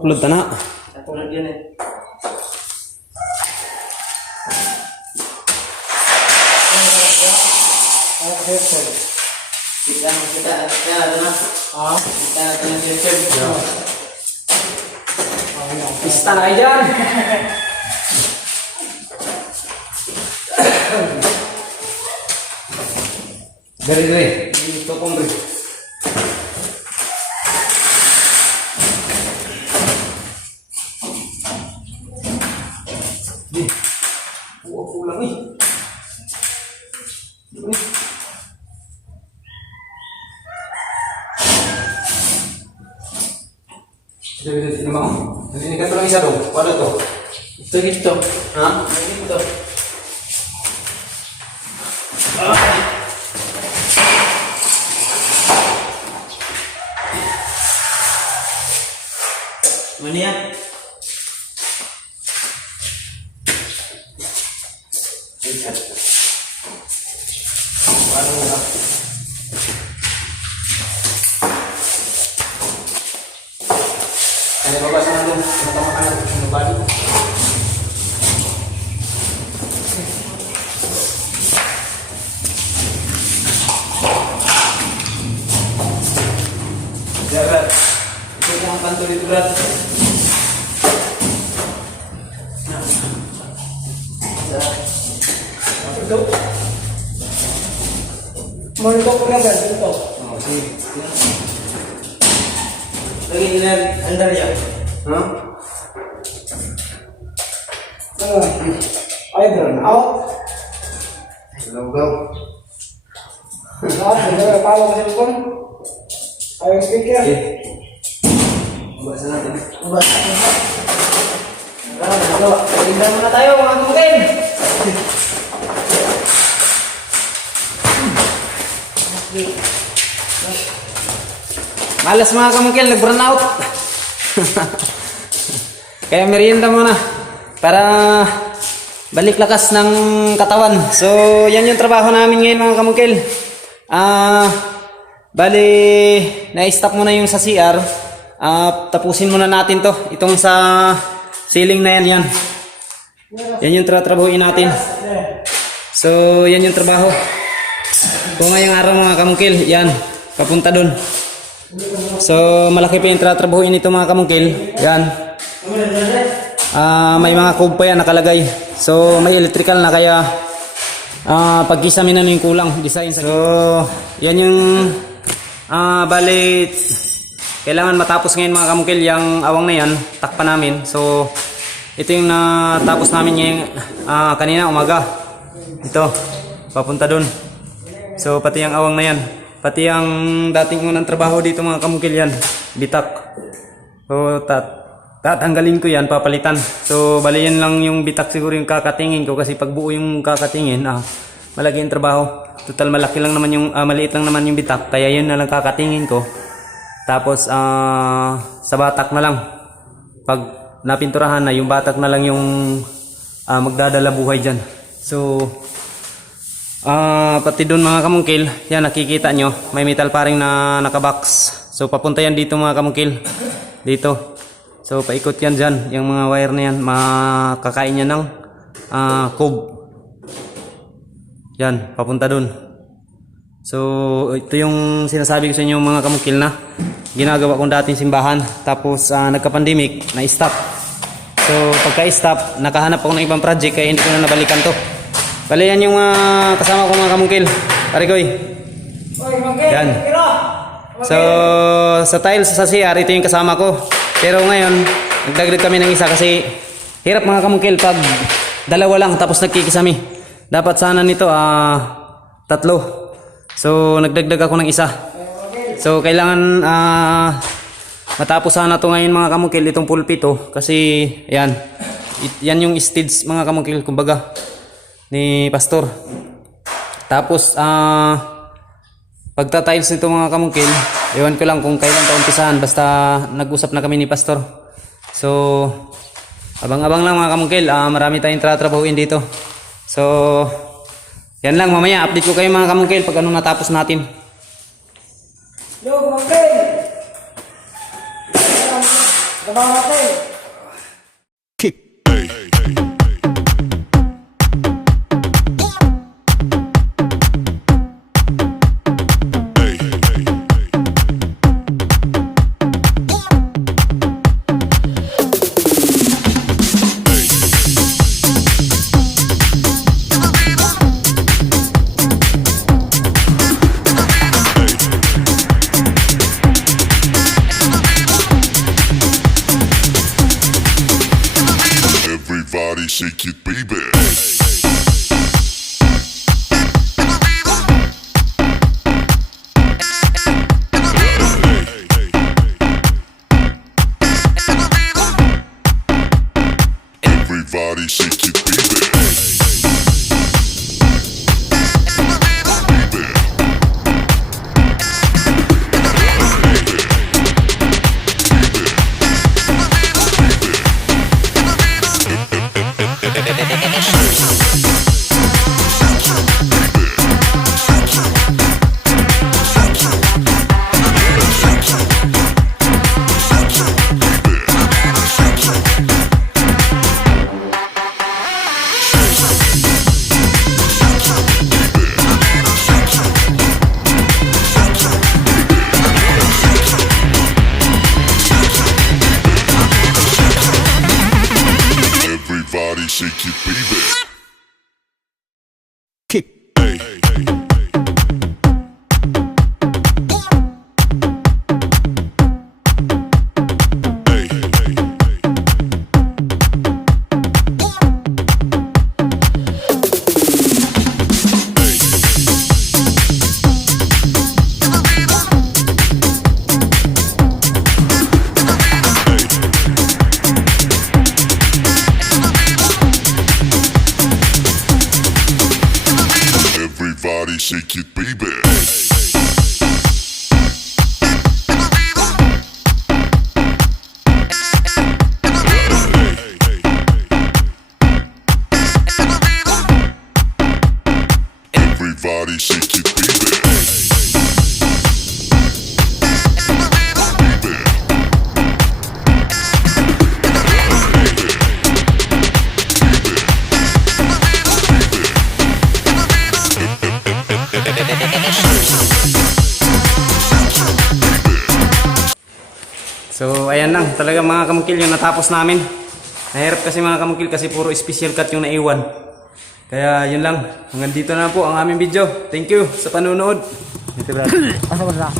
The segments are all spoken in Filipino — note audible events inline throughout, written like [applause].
Upload na na. Lang yan eh. Kita kita. Kaya ano na? Ah, Kita natin yung YouTube. Pista na kayo dyan! Dari, dari. Dito kong dari. Di. Buwa pulang eh. Dito, dito, dito naman. Nandinig ka lang isa dong. Paano to? Ito gito. Ha? Ito. Mana ya? Paano mo na? Ano ba ba sa ano? Matama ka Ito yung ang kanto dito, Brad. Ito. monitor ko lang guys, ito. Oh, sige. Lagi ilan under ya? Ha? Ah, either out, Lugaw. lahat, hindi pa sa cellphone. Ayaw yung speaker. Okay. Basa natin. Ubas. Tara, dalawa. Tingnan muna tayo mga kumkin. Malas mga kamukil, nag-burn out. Kaya merienda muna para balik lakas ng katawan. So, yan yung trabaho namin ngayon mga kamukil. Ah, bali, na-stop muna yung sa CR. Ah, tapusin muna natin to. Itong sa ceiling na yan, yan. Yan yung tratrabuhin natin. So, yan yung trabaho. Kung ngayong araw mga kamukil, yan, papunta dun. So, malaki pa yung tratrabuhin nito mga kamungkil. Yan. Ah, may mga cube pa yan nakalagay. So, may electrical na kaya ah pagkisamin na yung kulang design sa So, yan yung ah bali kailangan matapos ngayon mga kamungkil yung awang na yan, takpan namin. So, ito yung natapos namin ngayong ah, kanina umaga. Ito, papunta dun. So pati ang awang na yan. Pati ang dating unang trabaho dito mga kamukil yan. Bitak. So tat tatanggalin ko yan, papalitan. So bali yan lang yung bitak siguro yung kakatingin ko kasi pag buo yung kakatingin, ah, malaki yung trabaho. Total malaki lang naman yung, ah, maliit lang naman yung bitak. Kaya yun na lang kakatingin ko. Tapos ah, sa batak na lang. pag napinturahan na, yung batak na lang yung ah, magdadala buhay dyan. So, ah pati doon mga kamungkil, yan nakikita nyo, may metal paring na nakabox. So, papunta yan dito mga kamungkil. Dito. So, paikot yan dyan. Yung mga wire na yan, makakain yan ng ah cob. Yan, papunta doon. So, ito yung sinasabi ko sa inyo mga kamukil na ginagawa kong dating simbahan. Tapos, ah, nagka-pandemic, na-stop. So, pagka-stop, nakahanap ako ng ibang project kaya hindi ko na nabalikan to. Bali, yan yung ah, kasama ko mga kamukil. Pare Koy. Oy, Mangkel! Yan. Kira! So, sa tiles sa CR, ito yung kasama ko. Pero ngayon, nagdagdag kami ng isa kasi hirap mga kamungkil pag dalawa lang tapos nagkikisami. Dapat sana nito ah tatlo. So, nagdagdag ako ng isa. So, kailangan ah matapos sana to ngayon mga kamungkil itong pulpito kasi yan. It- yan yung stage mga kamungkil kumbaga ni pastor. Tapos ah Pagta-tiles nito mga kamungkil, ewan ko lang kung kailan pa umpisahan basta nag-usap na kami ni Pastor. So, abang-abang lang mga kamungkil, ah, marami tayong tratrabahuin dito. So, yan lang mamaya, update ko kayo mga kamungkil pag ano natapos natin. Yo, Mangkel! Trabaho natin! Everybody shake it, baby. Kick. Hey, hey, hey. Talaga mga kamukil yung natapos namin. Nahirap kasi mga kamukil kasi puro special cut yung naiwan. Kaya yun lang. Hanggang dito na po ang aming video. Thank you sa panunood. Ito brad. Asa ba?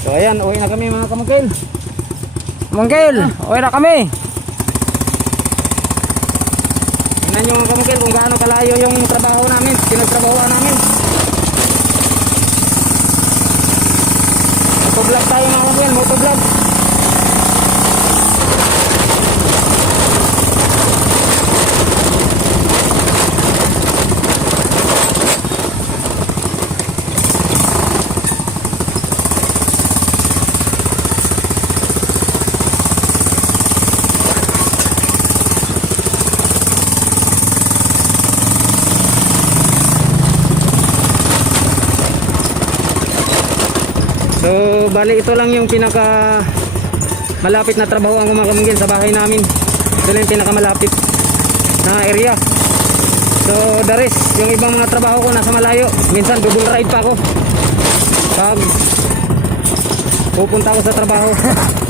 So ayan, uwi na kami mga kamukil. Mangkel! Uwi na kami! Tingnan nyo mga kamukil kung gaano kalayo yung trabaho namin. Pinagtrabahoan namin. Motovlog tayo mga kamukil. Motovlog. So, bali ito lang yung pinaka malapit na trabaho ang mga kamungkil sa bahay namin. Ito lang yung pinaka malapit na area. So, the rest, yung ibang mga trabaho ko nasa malayo. Minsan double ride pa ako. Pag pupunta ako sa trabaho.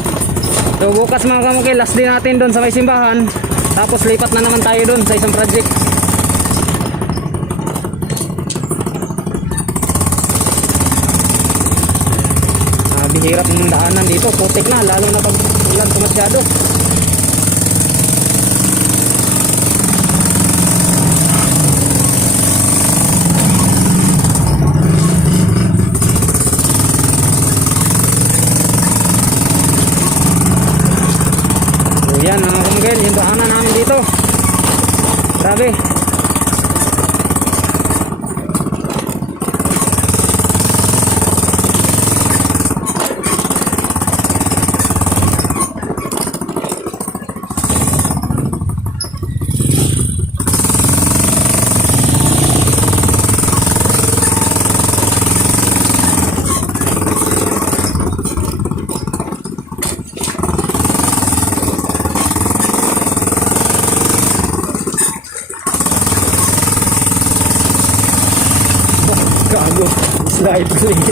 [laughs] so, bukas mga kamungkil, last day natin doon sa may simbahan. Tapos lipat na naman tayo doon sa isang project. Ah, bihirap ng daanan dito, putik na, lalo na pag ulan masyado. So yan mga kumagel, yung daanan namin dito. Grabe. Gago. Slide ulit.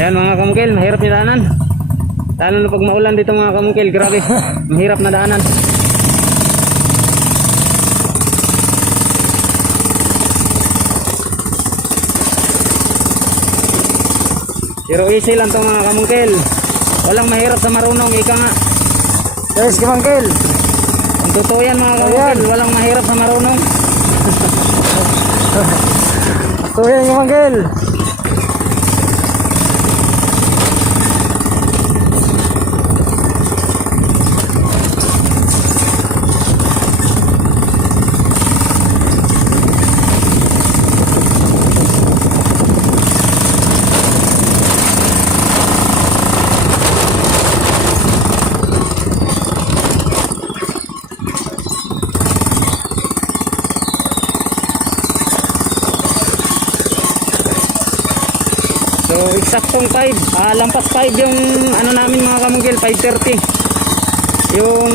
Yan mga kamukil, mahirap yung daanan. Lalo na pag maulan dito mga kamukil, grabe. [laughs] mahirap na daanan. Pero easy lang to mga kamungkil. Walang mahirap sa marunong, ika nga. Guys, kamangkil. Ang totoo yan mga kamungkil, walang mahirap sa marunong. [laughs] So yan, kamangkil. So eksaktong 5, ah, lampas 5 yung ano namin mga kamungkil, 5.30. Yung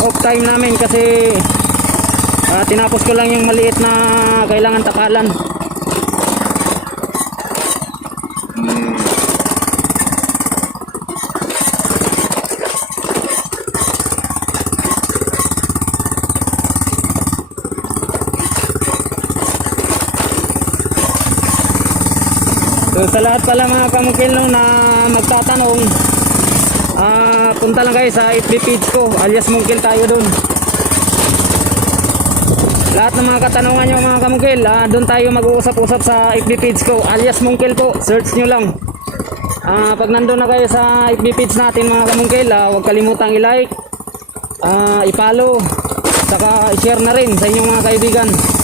off time namin kasi ah, tinapos ko lang yung maliit na kailangan takalan. So sa lahat pala mga kamukil nung na magtatanong, ah punta lang kayo sa FB page ko, alias Mungkil tayo doon. Lahat ng mga katanungan nyo mga kamukil, ah, doon tayo mag-uusap-usap sa FB page ko, alias Mungkil po, search nyo lang. Ah, pag nandun na kayo sa FB page natin mga kamungkil, ah, huwag kalimutang i-like, ah, i-follow, saka i-share na rin sa inyong mga kaibigan.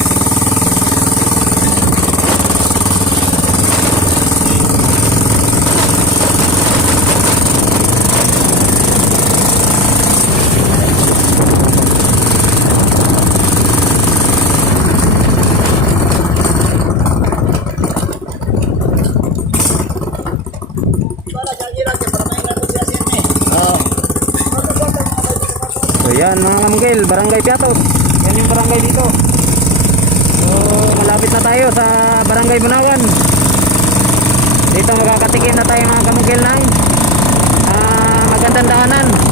Yan mga kamugil, Barangay Piatot. Yan yung barangay dito. So malapit na tayo sa Barangay Bunawan. Dito magkakatikin na tayo mga kamugil ng ah, magandang daanan.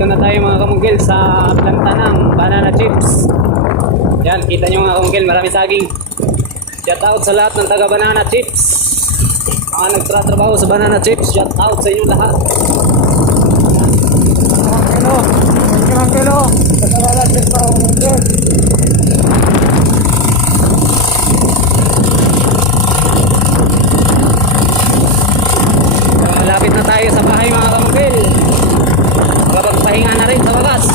Nandito na tayo mga kamugil sa planta ng banana chips. Yan, kita nyo mga kamugil, marami saging. Shout out sa lahat ng taga banana chips. Mga nagtratrabaho sa banana chips, shout out sa inyo lahat. Kilo. Kilo. Kilo. Kasalanan din pa ako ngayon. So, malapit na tayo sa bahay mga kamugil. Kapagpahinga na rin sa wagas.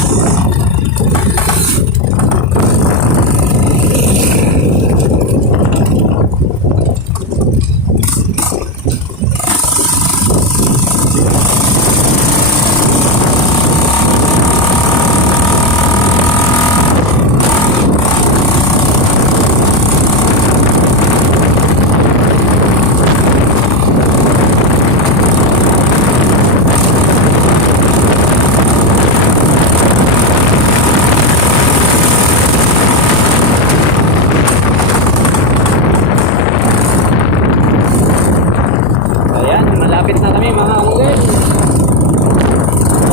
Ayan, malapit na kami mga kamugil.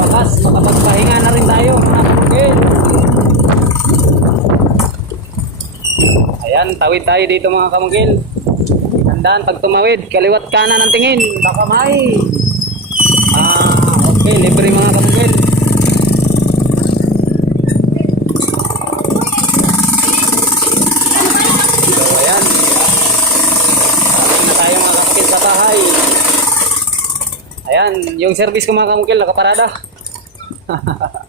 Wakas, makapagpahinga na rin tayo mga kamugil. Ayan, tawid tayo dito mga kamugil. Tandaan, pag tumawid, kaliwat kanan ang tingin. Baka may. Ah, okay, libre mga kamugil. So, ayan. Tayo mga kamugil sa bahay. Ayan, yung service ko mga kamukil, nakaparada. [laughs]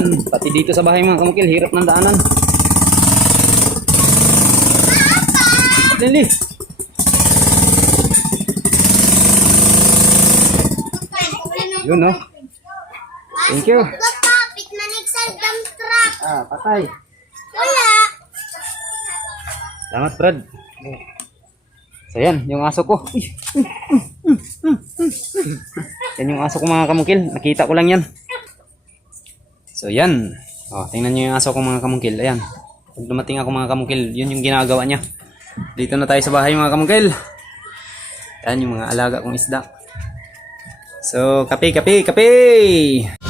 Ayan, pati dito sa bahay mga kamukil, hirap ng daanan. Dali. Yun, no? Thank you. Kapit. Ah, patay. Wala. Salamat, Brad. So, yan, yung aso ko. Yan yung aso ko mga kamungkil. Nakita ko lang yan. So, yan. O, tingnan nyo yung aso ko mga kamungkil. Ayan. Pag dumating ako mga kamungkil, yun yung ginagawa niya. Dito na tayo sa bahay mga kamungkil. Yan yung mga alaga kong isda. So, kape, kape, kape!